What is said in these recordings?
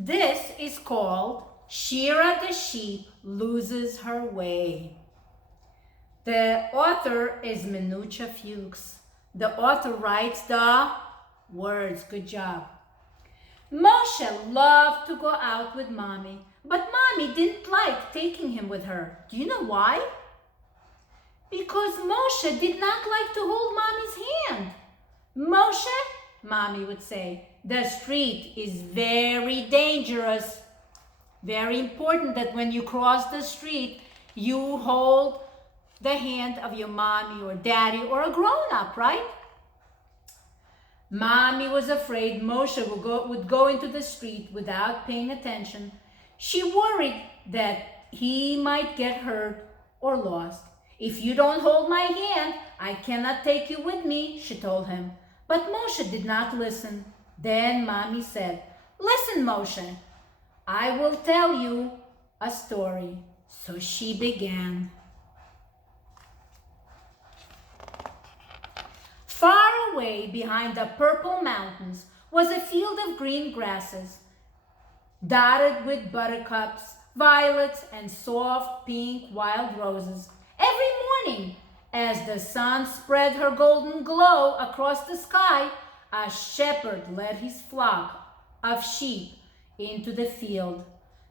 This is called Shira the Sheep Loses Her Way. The author is Minucha Fuchs. The author writes the words. Good job. Moshe loved to go out with Mommy, but Mommy didn't like taking him with her. Do you know why? Because Moshe did not like to hold Mommy's hand. Moshe, Mommy would say, the street is very dangerous. Very important that when you cross the street, you hold the hand of your mommy or daddy or a grown-up, right? Mommy was afraid Moshe would go into the street without paying attention. She worried that he might get hurt or lost. If you don't hold my hand, I cannot take you with me, she told him. But Moshe did not listen. Then Mommy said, listen, Moshe, I will tell you a story. So she began. Far away behind the purple mountains was a field of green grasses, dotted with buttercups, violets, and soft pink wild roses. Every morning, as the sun spread her golden glow across the sky, a shepherd led his flock of sheep into the field.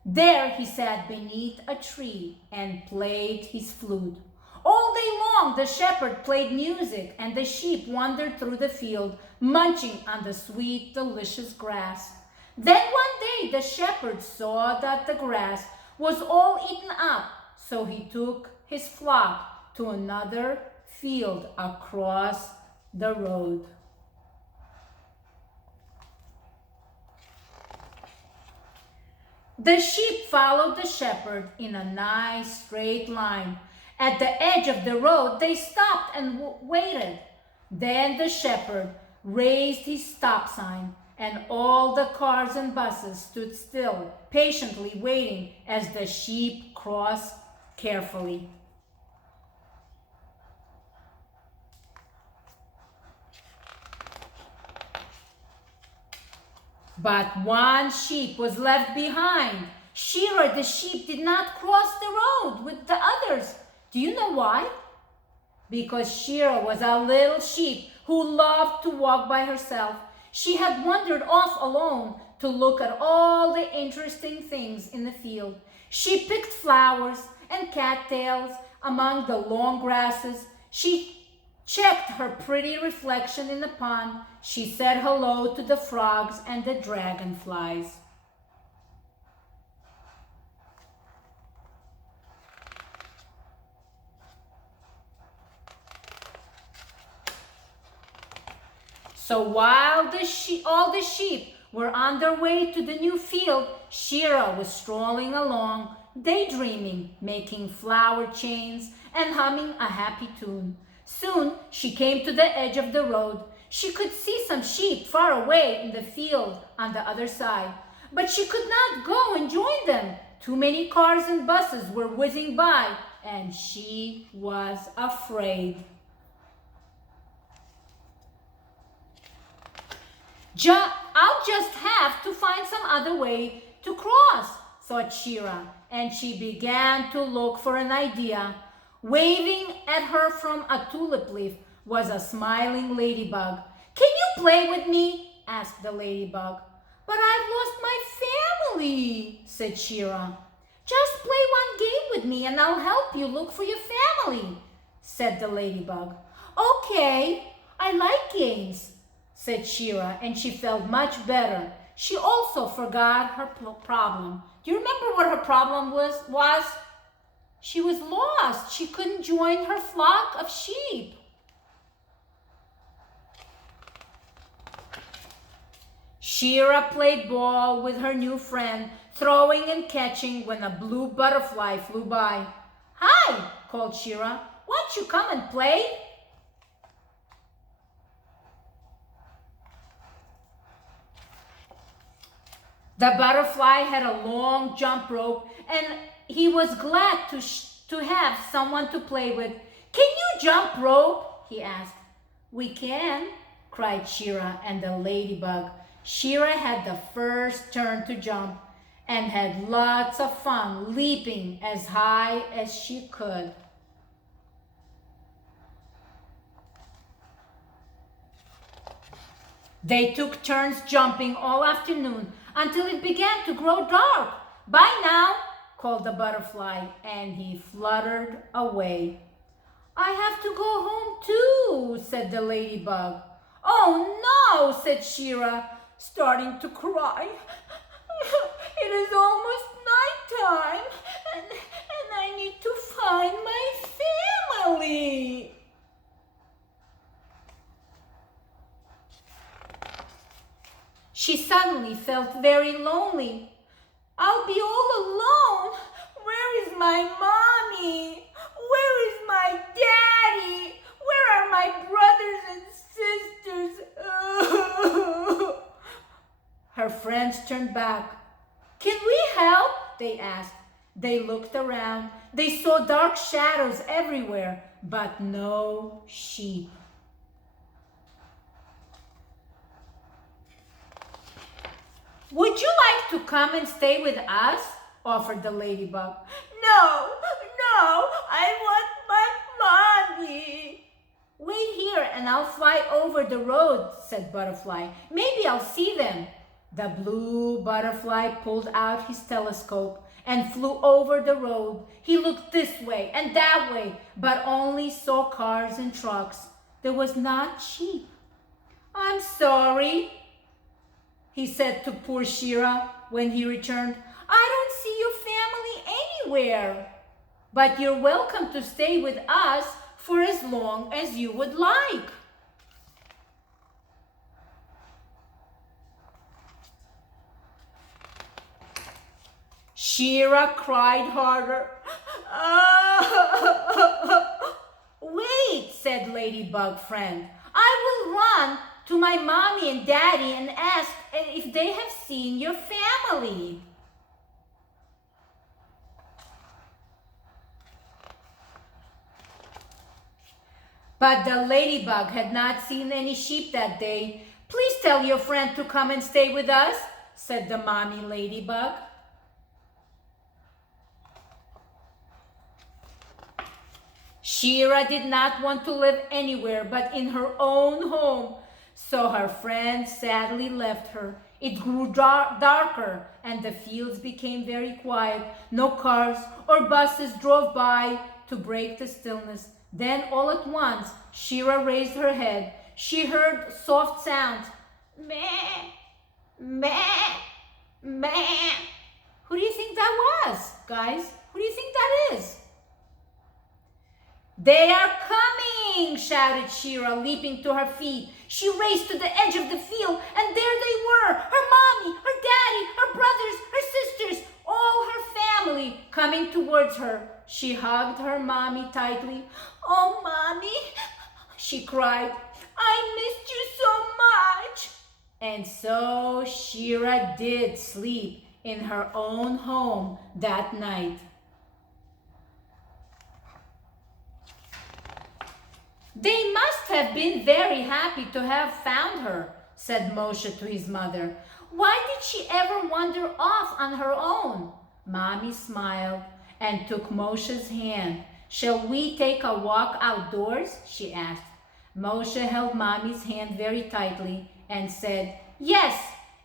There he sat beneath a tree and played his flute. All day long the shepherd played music and the sheep wandered through the field, munching on the sweet, delicious grass. Then one day the shepherd saw that the grass was all eaten up, so he took his flock to another field across the road. The sheep followed the shepherd in a nice straight line. At the edge of the road, they stopped and waited. Then the shepherd raised his stop sign, and all the cars and buses stood still, patiently waiting as the sheep crossed carefully. But one sheep was left behind. Shira the sheep did not cross the road with the others. Do you know why? Because Shira was a little sheep who loved to walk by herself. She had wandered off alone to look at all the interesting things in the field. She picked flowers and cattails among the long grasses. She checked her pretty reflection in the pond. She said hello to the frogs and the dragonflies. So while all the sheep were on their way to the new field, Shira was strolling along, daydreaming, making flower chains, and humming a happy tune. Soon she came to the edge of the road. She could see some sheep far away in the field on the other side, but she could not go and join them. Too many cars and buses were whizzing by, and she was afraid. I'll just have to find some other way to cross, thought Shira, and she began to look for an idea. Waving at her from a tulip leaf was a smiling ladybug. Can you play with me? Asked the ladybug. But I've lost my family, said Shira. Just play one game with me and I'll help you look for your family, said the ladybug. Okay, I like games, said Shira, and she felt much better. She also forgot her problem. Do you remember what her problem was? She was lost. She couldn't join her flock of sheep. Shira played ball with her new friend, throwing and catching when a blue butterfly flew by. Hi, called Shira. Won't you come and play? The butterfly had a long jump rope, and he was glad to have someone to play with. Can you jump rope? He asked. We can, cried Shira and the ladybug. Shira had the first turn to jump and had lots of fun leaping as high as she could. They took turns jumping all afternoon until it began to grow dark. "Bye now," called the butterfly, and he fluttered away. "I have to go home too," said the ladybug. "Oh no," said Shira, starting to cry. "It is almost nighttime and I need to find my family." She suddenly felt very lonely. "I'll be all alone. Where is my mommy? Where is my daddy? Where are my brothers and sisters?" Her friends turned back. "Can we help?" they asked. They looked around. They saw dark shadows everywhere, but no sheep. "Would you like to come and stay with us?" offered the ladybug. No, I want my mommy." "Wait here and I'll fly over the road," said Butterfly. "Maybe I'll see them." The blue butterfly pulled out his telescope and flew over the road. He looked this way and that way, but only saw cars and trucks. There was not sheep. "I'm sorry," he said to poor Shira when he returned. "I don't see your family anywhere. But you're welcome to stay with us for as long as you would like." Shira cried harder. "Wait," said Ladybug friend. "I will run to my mommy and daddy and ask if they have seen your family." But the ladybug had not seen any sheep that day. "Please tell your friend to come and stay with us," said the mommy ladybug. Shira did not want to live anywhere but in her own home, so her friend sadly left her. It grew darker and the fields became very quiet. No cars or buses drove by to break the stillness. Then all at once, Shira raised her head. She heard soft sounds. Meh, meh, meh. Who do you think that was, guys? Who do you think that is? "They are coming!" shouted Shira, leaping to her feet. She raced to the edge of the field, and there they were, her mommy, her daddy, her brothers, her sisters, all her family coming towards her. She hugged her mommy tightly. "Oh, mommy," she cried, "I missed you so much." And so Shira did sleep in her own home that night. "They must have been very happy to have found her," said Moshe to his mother. "Why did she ever wander off on her own?" Mommy smiled and took Moshe's hand. "Shall we take a walk outdoors?" she asked. Moshe held Mommy's hand very tightly and said, "Yes,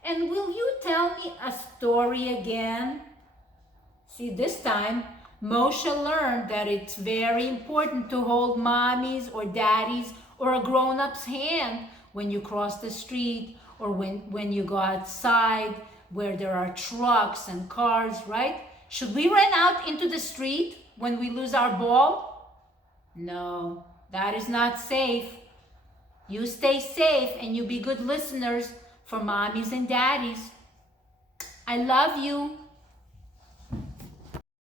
and will you tell me a story again?" See, this time, Moshe learned that it's very important to hold mommy's or daddy's or a grown-up's hand when you cross the street or when you go outside where there are trucks and cars, right? Should we run out into the street when we lose our ball? No, that is not safe. You stay safe and you be good listeners for mommies and daddies. I love you.